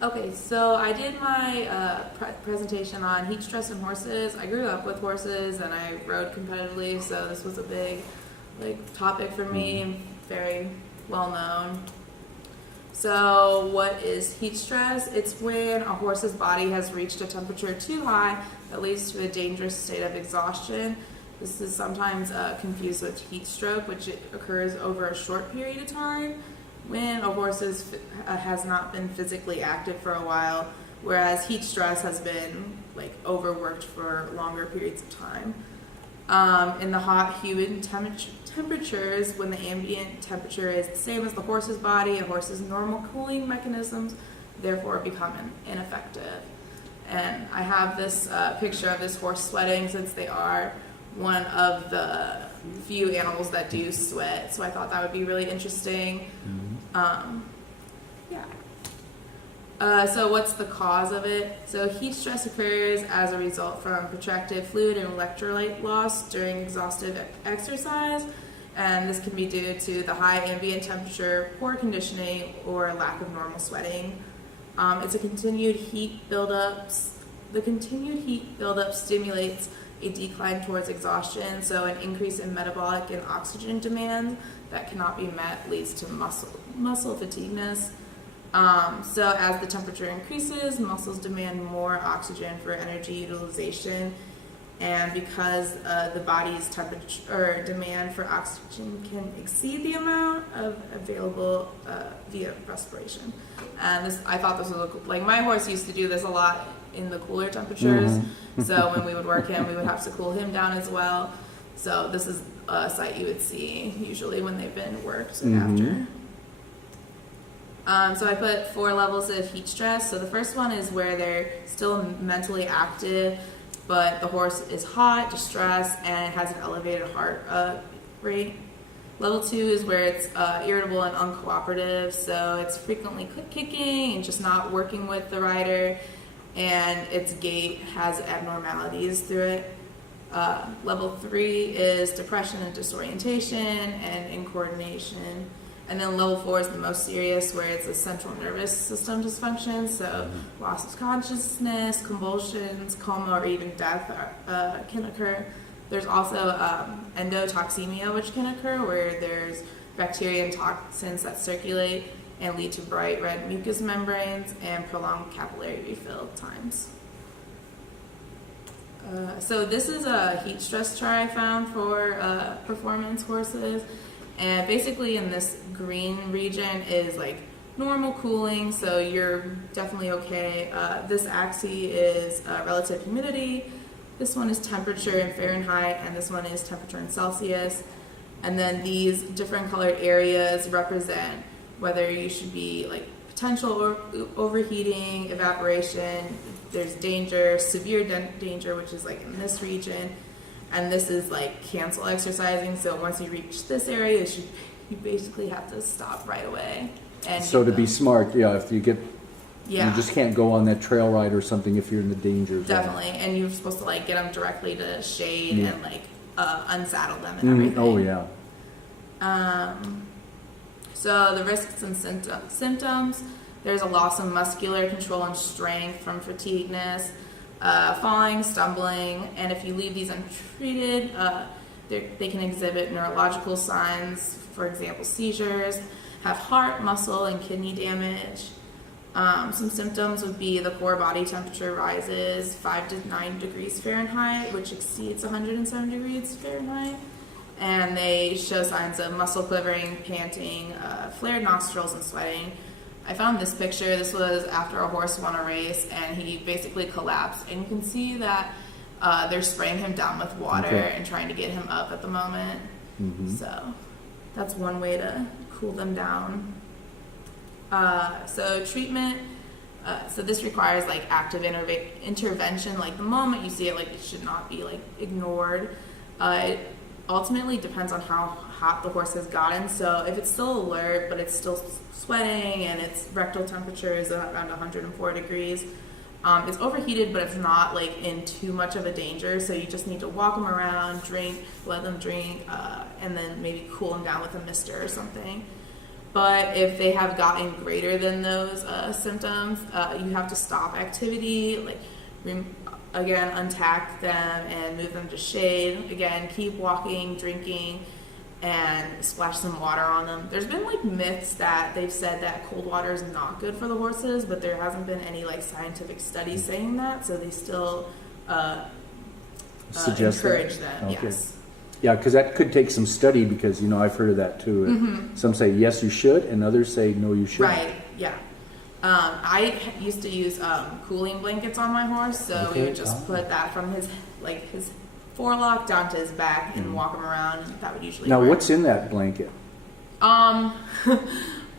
Okay, so I did my presentation on heat stress in horses. I grew up with horses and I rode competitively, so this was a big topic for me, very well known. So what is heat stress? It's when a horse's body has reached a temperature too high that leads to a dangerous state of exhaustion. This is sometimes confused with heat stroke, which occurs over a short period of time when a horse has not been physically active for a while, whereas heat stress has been overworked for longer periods of time. In the hot, humid temperatures, when the ambient temperature is the same as the horse's body, a horse's normal cooling mechanisms therefore become ineffective. And I have this picture of this horse sweating, since they are one of the few animals that do sweat, so I thought that would be really interesting. So what's the cause of it? So heat stress occurs as a result from protracted fluid and electrolyte loss during exhaustive exercise, and this can be due to the high ambient temperature, poor conditioning, or lack of normal sweating. It's a continued heat buildup. The continued heat buildup stimulates a decline towards exhaustion, so an increase in metabolic and oxygen demand that cannot be met leads to muscle fatigueness. So as the temperature increases, muscles demand more oxygen for energy utilization, and because the body's temperature or demand for oxygen can exceed the amount of available via respiration. And I thought this was my horse used to do this a lot in the cooler temperatures. So when we would work him, we would have to cool him down as well. So this is a sight you would see usually when they've been worked after. So I put 4 levels of heat stress. So the first one is where they're still mentally active, but the horse is hot, distressed, and has an elevated heart rate. Level 2 is where it's irritable and uncooperative, so it's frequently kicking and just not working with the rider, and its gait has abnormalities through it. Level 3 is depression and disorientation and incoordination. And then level 4 is the most serious, where it's a central nervous system dysfunction, so loss of consciousness, convulsions, coma, or even death can occur. There's also endotoxemia, which can occur, where there's bacteria and toxins that circulate and lead to bright red mucous membranes and prolonged capillary refill times. So this is a heat stress chart I found for performance horses. And basically in this green region is normal cooling, so you're definitely okay. This axis is relative humidity. This one is temperature in Fahrenheit, and this one is temperature in Celsius. And then these different colored areas represent whether you should be potential overheating, evaporation, there's danger, severe danger, which is in this region. And this is cancel exercising. So once you reach this area, you basically have to stop right away. And so to be smart, if you you just can't go on that trail ride or something if you're in the danger zone. Definitely, and you're supposed to get them directly to shade and unsaddle them and everything. Oh yeah. So the risks and symptoms. There's a loss of muscular control and strength from fatigueness. Falling, stumbling, and if you leave these untreated, they can exhibit neurological signs, for example, seizures, have heart, muscle, and kidney damage. Some symptoms would be the core body temperature rises 5 to 9 degrees Fahrenheit, which exceeds 107 degrees Fahrenheit, and they show signs of muscle quivering, panting, flared nostrils, and sweating. I found this picture. This was after a horse won a race, and he basically collapsed. And you can see that they're spraying him down with water and trying to get him up at the moment. So that's one way to cool them down. So treatment. So this requires active intervention. The moment you see it, it should not be ignored. It ultimately depends on how hot the horse has gotten. So if it's still alert, but it's still sweating and its rectal temperature is around 104 degrees, it's overheated, but it's not in too much of a danger. So you just need to walk them around, let them drink, and then maybe cool them down with a mister or something. But if they have gotten greater than those symptoms, you have to stop activity, like again, untack them and move them to shade. Again, keep walking, drinking, and splash some water on them. There's been like myths that they've said that cold water is not good for the horses, but there hasn't been any like scientific studies saying that, so they still Suggest encourage that. that. Okay. Yes. Yeah, because that could take some study, because I've heard of that too. Some say yes you should, and others say no you shouldn't. Right. Yeah. I used to use cooling blankets on my horse, so we would just put that from his forelock down to his back and walk him around, and that would usually Now, work. what's in that blanket?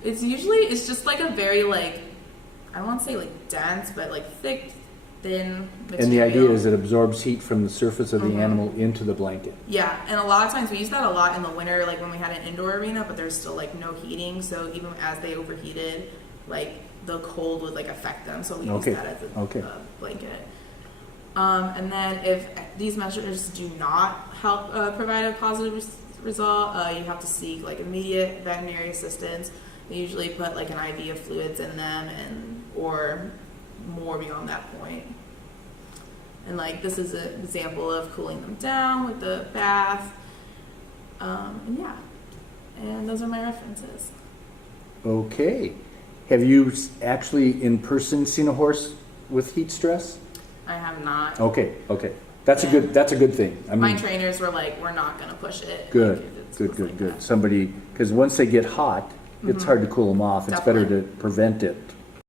It's just like a very like, I don't want to say like dense, but like thick, thin material. And the idea is it absorbs heat from the surface of the animal into the blanket. Yeah, and a lot of times we use that a lot in the winter, like when we had an indoor arena, but there's still like no heating, so even as they overheated, like the cold would like affect them, so we use that as a blanket. And then if these measures do not help provide a positive result, you have to seek like immediate veterinary assistance. They usually put like an IV of fluids in them, or more beyond that point. And like this is an example of cooling them down with the bath. And those are my references. Okay. Have you actually in person seen a horse with heat stress? I have not. Okay. That's a good thing. I mean, my trainers were like, we're not going to push it. Good. Like, Good. Somebody, because once they get hot, it's hard to cool them off. It's better to prevent it